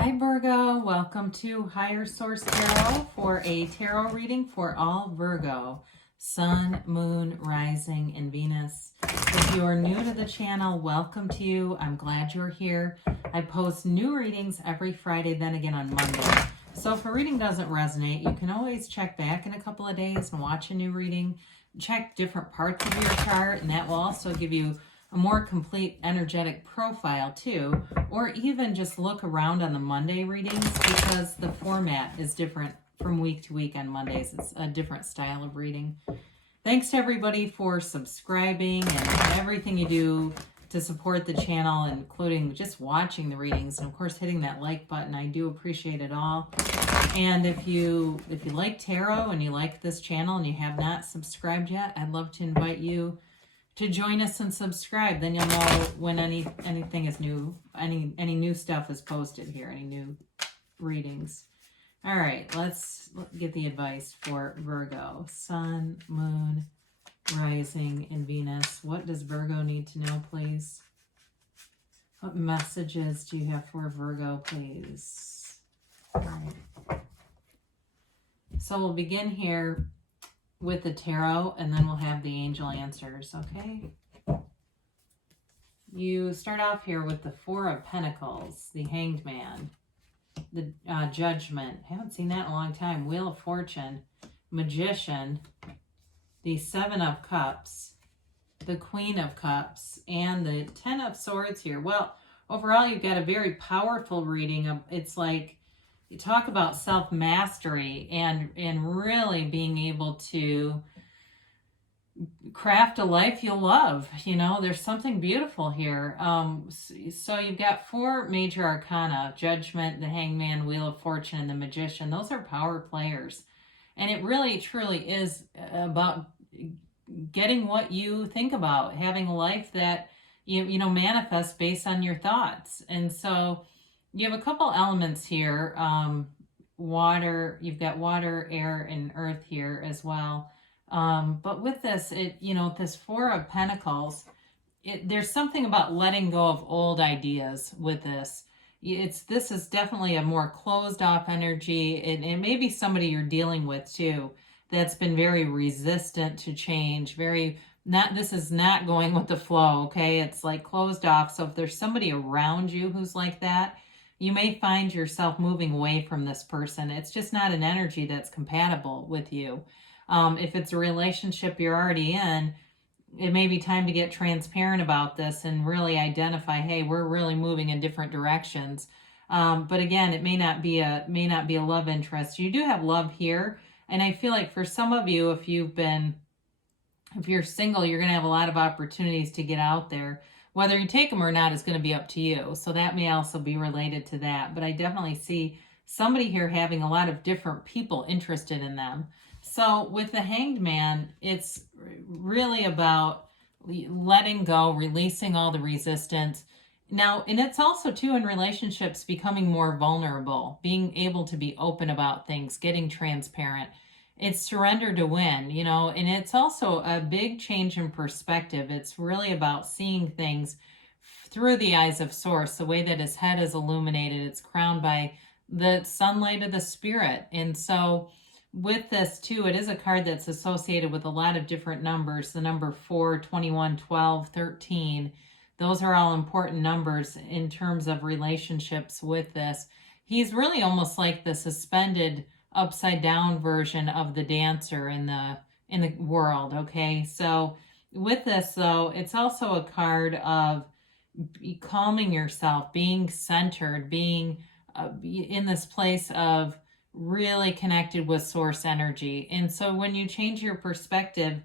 Hi Virgo, welcome to Higher Source Tarot for a tarot reading for all Virgo, Sun, Moon, Rising, and Venus. If you are new to the channel, welcome to you. I'm glad you're here. I post new readings every Friday, then again on Monday. So if a reading doesn't resonate, you can always check back in a couple of days and watch a new reading. Check different parts of your chart, and that will also give you a more complete energetic profile too, or even just look around on the Monday readings because the format is different from week to week on Mondays. It's a different style of reading. Thanks to everybody for subscribing and everything you do to support the channel, including just watching the readings and of course hitting that like button. I do appreciate it all. And if you like tarot and you like this channel and you have not subscribed yet, I'd love to invite you to join us and subscribe. Then you'll know when anything is new, any new stuff is posted here, any new readings. All right, let's get the advice for Virgo, Sun, Moon, Rising, and Venus. What does Virgo need to know, please? What messages do you have for Virgo, please? All right. So we'll begin here with the tarot, and then we'll have the angel answers, okay? You start off here with the Four of Pentacles, the Hanged Man, the Judgment. Haven't seen that in a long time. Wheel of Fortune, Magician, the Seven of Cups, the Queen of Cups, and the Ten of Swords here. Well, overall, you've got a very powerful reading. It's like, you talk about self-mastery and really being able to craft a life you'll love. You know, there's something beautiful here. So you've got four major arcana: Judgment, the Hangman, Wheel of Fortune, and the Magician. Those are power players. And it really, truly is about getting what you think about, having a life that, you know, manifests based on your thoughts. And so you have a couple elements here. Water, you've got water, air, and earth here as well. But with this, this Four of Pentacles, there's something about letting go of old ideas with this. This is definitely a more closed off energy. It may be somebody you're dealing with too that's been very resistant to change. This is not going with the flow, okay? It's like closed off. So if there's somebody around you who's like that, you may find yourself moving away from this person. It's just not an energy that's compatible with you. If it's a relationship you're already in, it may be time to get transparent about this and really identify, hey, we're really moving in different directions. But again, it may not be a love interest. You do have love here. And I feel like for some of you, if you're single, you're going to have a lot of opportunities to get out there. Whether you take them or not is going to be up to you. So that may also be related to that. But I definitely see somebody here having a lot of different people interested in them. So with the Hanged Man, it's really about letting go, releasing all the resistance. Now, and it's also too in relationships becoming more vulnerable, being able to be open about things, getting transparent. It's surrender to win, you know, and it's also a big change in perspective. It's really about seeing things through the eyes of Source, the way that his head is illuminated. It's crowned by the sunlight of the spirit. And so with this too, it is a card that's associated with a lot of different numbers. The number 4, 21, 12, 13. Those are all important numbers in terms of relationships with this. He's really almost like the suspended upside down version of the dancer in the world, okay? So with this though, it's also a card of calming yourself, being centered, being in this place of really connected with source energy. And so when you change your perspective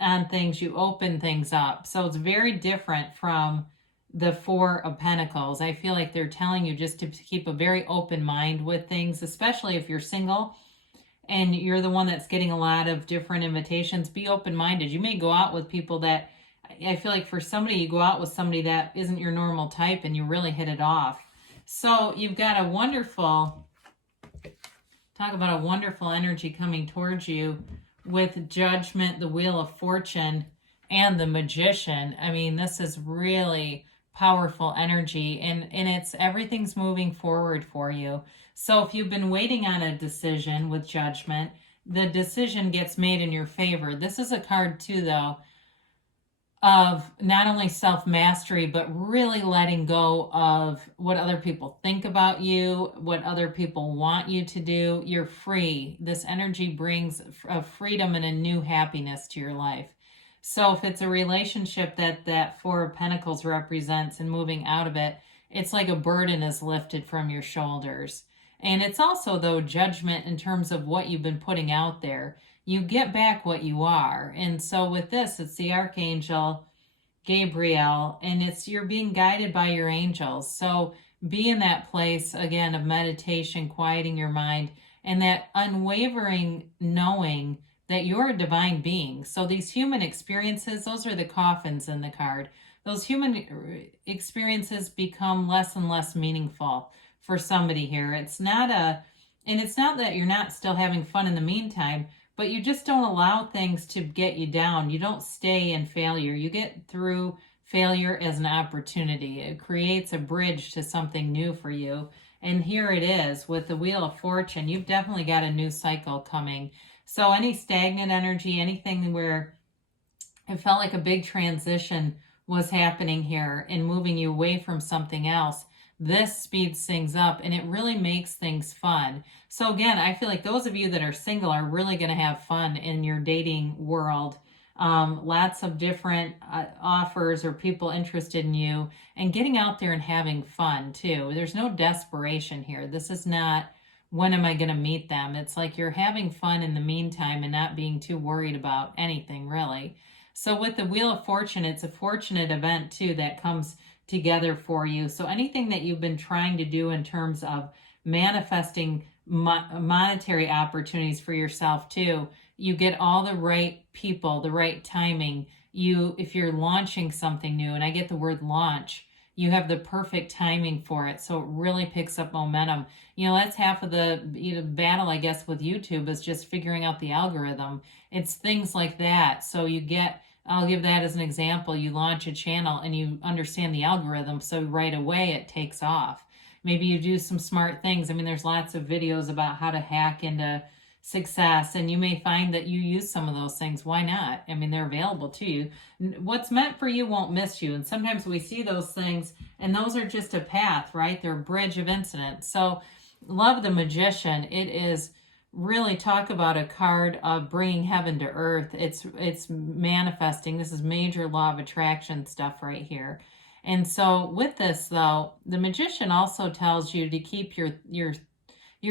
on things, you open things up. So it's very different from the Four of Pentacles. I feel like they're telling you just to keep a very open mind with things, especially if you're single and you're the one that's getting a lot of different invitations. Be open-minded. You may go out with people that, I feel like for somebody, you go out with somebody that isn't your normal type and you really hit it off. So you've got a wonderful, talk about a wonderful energy coming towards you with Judgment, the Wheel of Fortune, and the Magician. I mean, this is really powerful energy, and it's everything's moving forward for you. So if you've been waiting on a decision with Judgment, the decision gets made in your favor. This is a card too, though, of not only self-mastery, but really letting go of what other people think about you, what other people want you to do. You're free. This energy brings a freedom and a new happiness to your life. So if it's a relationship that Four of Pentacles represents and moving out of it, it's like a burden is lifted from your shoulders. And it's also, though, judgment in terms of what you've been putting out there. You get back what you are. And so with this, it's the Archangel Gabriel, and you're being guided by your angels. So be in that place, again, of meditation, quieting your mind, and that unwavering knowing that you're a divine being. So these human experiences, those are the coffins in the card. Those human experiences become less and less meaningful for somebody here. And it's not that you're not still having fun in the meantime, but you just don't allow things to get you down. You don't stay in failure. You get through failure as an opportunity. It creates a bridge to something new for you. And here it is with the Wheel of Fortune. You've definitely got a new cycle coming. So any stagnant energy, anything where it felt like a big transition was happening here and moving you away from something else, this speeds things up and it really makes things fun. So again, I feel like those of you that are single are really going to have fun in your dating world. Lots of different offers or people interested in you, and getting out there and having fun too. There's no desperation here. This is not, when am I going to meet them? It's like you're having fun in the meantime and not being too worried about anything really. So with the Wheel of Fortune, it's a fortunate event too that comes together for you. So anything that you've been trying to do in terms of manifesting monetary opportunities for yourself too, you get all the right people, the right timing. If you're launching something new, and I get the word launch, you have the perfect timing for it. So it really picks up momentum. That's half of the battle, I guess, with YouTube, is just figuring out the algorithm. It's things like that. So I'll give that as an example. You launch a channel and you understand the algorithm, so right away it takes off. Maybe you do some smart things. There's lots of videos about how to hack into success, and you may find that you use some of those things. Why not? They're available to you. What's meant for you won't miss you. And sometimes we see those things, and those are just a path, right? They're a bridge of incidents. So love the Magician. It is really, talk about a card of bringing heaven to earth. It's manifesting. This is major law of attraction stuff right here. And so with this, though, the Magician also tells you to keep your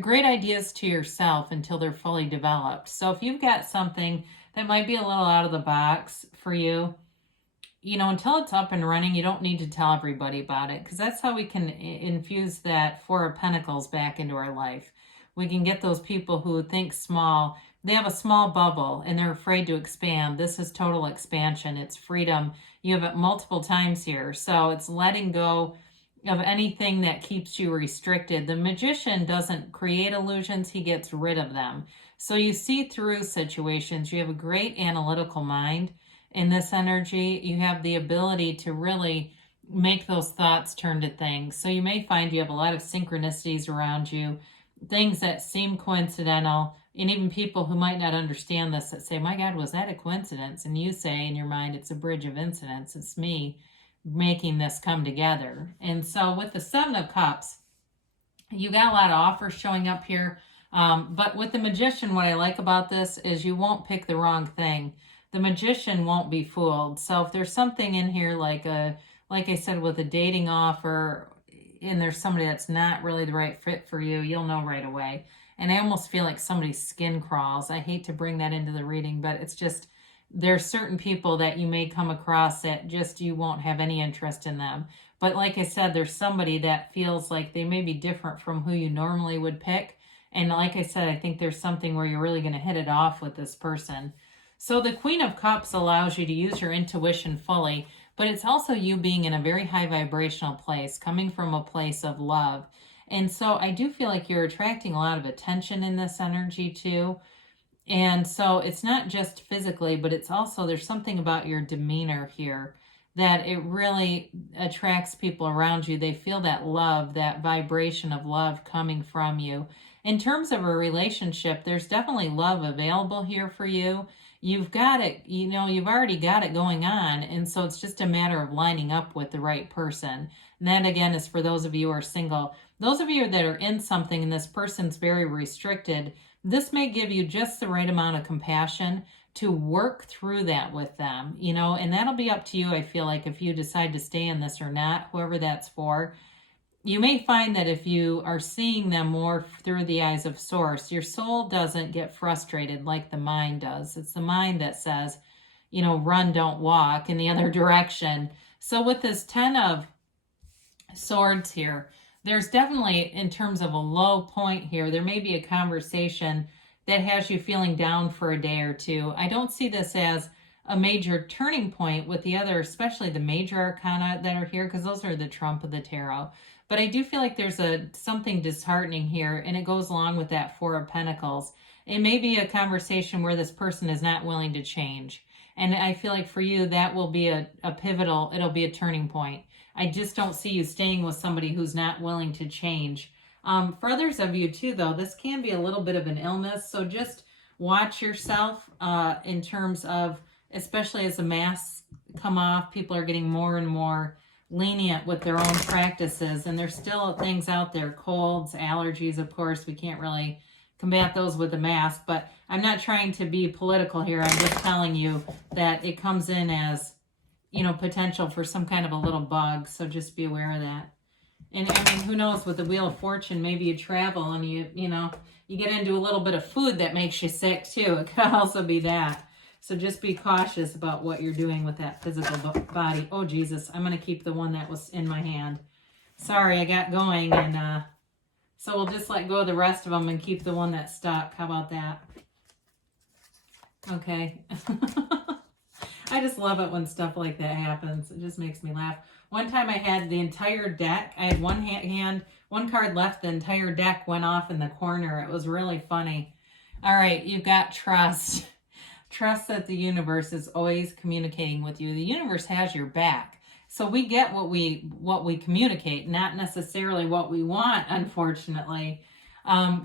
great ideas to yourself until they're fully developed. So if you've got something that might be a little out of the box for you, until it's up and running, you don't need to tell everybody about it, because that's how we can infuse that Four of Pentacles back into our life. We can get those people who think small. They have a small bubble and they're afraid to expand. This is total expansion. It's freedom. You have it multiple times here. So it's letting go of anything that keeps you restricted. The Magician doesn't create illusions. He gets rid of them. So you see through situations. You have a great analytical mind in this energy. You have the ability to really make those thoughts turn to things. So you may find you have a lot of synchronicities around you, things that seem coincidental, and even people who might not understand this that say, my God, was that a coincidence? And you say in your mind, it's a bridge of incidents. It's me making this come together. And so with the Seven of Cups, you got a lot of offers showing up here. But with the Magician, what I like about this is you won't pick the wrong thing. The Magician won't be fooled. So if there's something in here like I said, with a dating offer, and there's somebody that's not really the right fit for you, you'll know right away. And I almost feel like somebody's skin crawls. I hate to bring that into the reading, but it's just, there's certain people that you may come across that just you won't have any interest in them. But like I said, there's somebody that feels like they may be different from who you normally would pick. And like I said, I think there's something where you're really going to hit it off with this person. So the Queen of Cups allows you to use your intuition fully, but it's also you being in a very high vibrational place, coming from a place of love. And so I do feel like you're attracting a lot of attention in this energy too. And so it's not just physically, but it's also, there's something about your demeanor here that it really attracts people around you. They feel that love, that vibration of love coming from you. In terms of a relationship, there's definitely love available here for you. You've got it, you know, you've already got it going on. And so it's just a matter of lining up with the right person. And that, again, is for those of you who are single. Those of you that are in something and this person's very restricted, this may give you just the right amount of compassion to work through that with them, you know, and that'll be up to you. I feel like if you decide to stay in this or not, whoever that's for. You may find that if you are seeing them more through the eyes of source, your soul doesn't get frustrated like the mind does. It's the mind that says, you know, run, don't walk in the other direction. So with this 10 of Swords here, there's definitely, in terms of a low point here, there may be a conversation that has you feeling down for a day or two. I don't see this as a major turning point with the other, especially the major arcana that are here, because those are the trump of the tarot. But I do feel like there's something disheartening here, and it goes along with that Four of Pentacles. It may be a conversation where this person is not willing to change. And I feel like for you, that will be a pivotal, it'll be a turning point. I just don't see you staying with somebody who's not willing to change. For others of you too, though, this can be a little bit of an illness. So just watch yourself in terms of, especially as the masks come off, people are getting more and more lenient with their own practices. And there's still things out there, colds, allergies, of course, we can't really combat those with the mask. But I'm not trying to be political here. I'm just telling you that it comes in as, you know, potential for some kind of a little bug. So just be aware of that. And I mean, who knows, with the Wheel of Fortune, maybe you travel and you know, you get into a little bit of food that makes you sick too. It could also be that. So just be cautious about what you're doing with that physical body. Oh, Jesus, I'm going to keep the one that was in my hand. Sorry, I got going. And so we'll just let go of the rest of them and keep the one that's stuck. How about that? Okay. I just love it when stuff like that happens. It just makes me laugh. One time I had the entire deck. I had one card left. The entire deck went off in the corner. It was really funny. All right, you've got trust. Trust that the universe is always communicating with you. The universe has your back. So we get what we communicate, not necessarily what we want, unfortunately.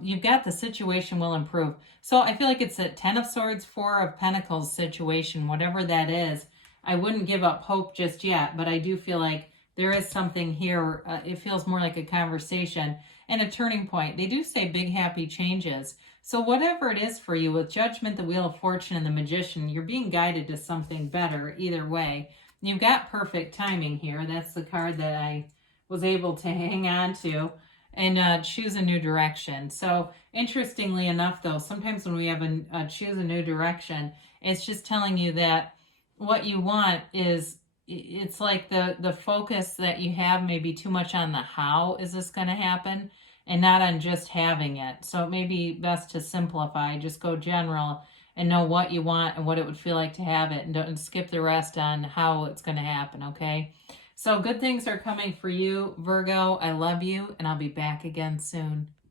You've got the situation will improve. So I feel like it's a 10 of Swords, 4 of Pentacles situation, whatever that is. I wouldn't give up hope just yet, but I do feel like there is something here. It feels more like a conversation and a turning point. They do say big, happy changes. So whatever it is for you, with Judgment, the Wheel of Fortune, and the Magician, you're being guided to something better either way. You've got perfect timing here. That's the card that I was able to hang on to and choose a new direction. So interestingly enough, though, sometimes when we have a choose a new direction, it's just telling you that what you want is, it's like the focus that you have may be too much on the how is this going to happen and not on just having it. So it may be best to simplify, just go general and know what you want and what it would feel like to have it, and don't skip the rest on how it's going to happen, okay? So good things are coming for you, Virgo. I love you, and I'll be back again soon.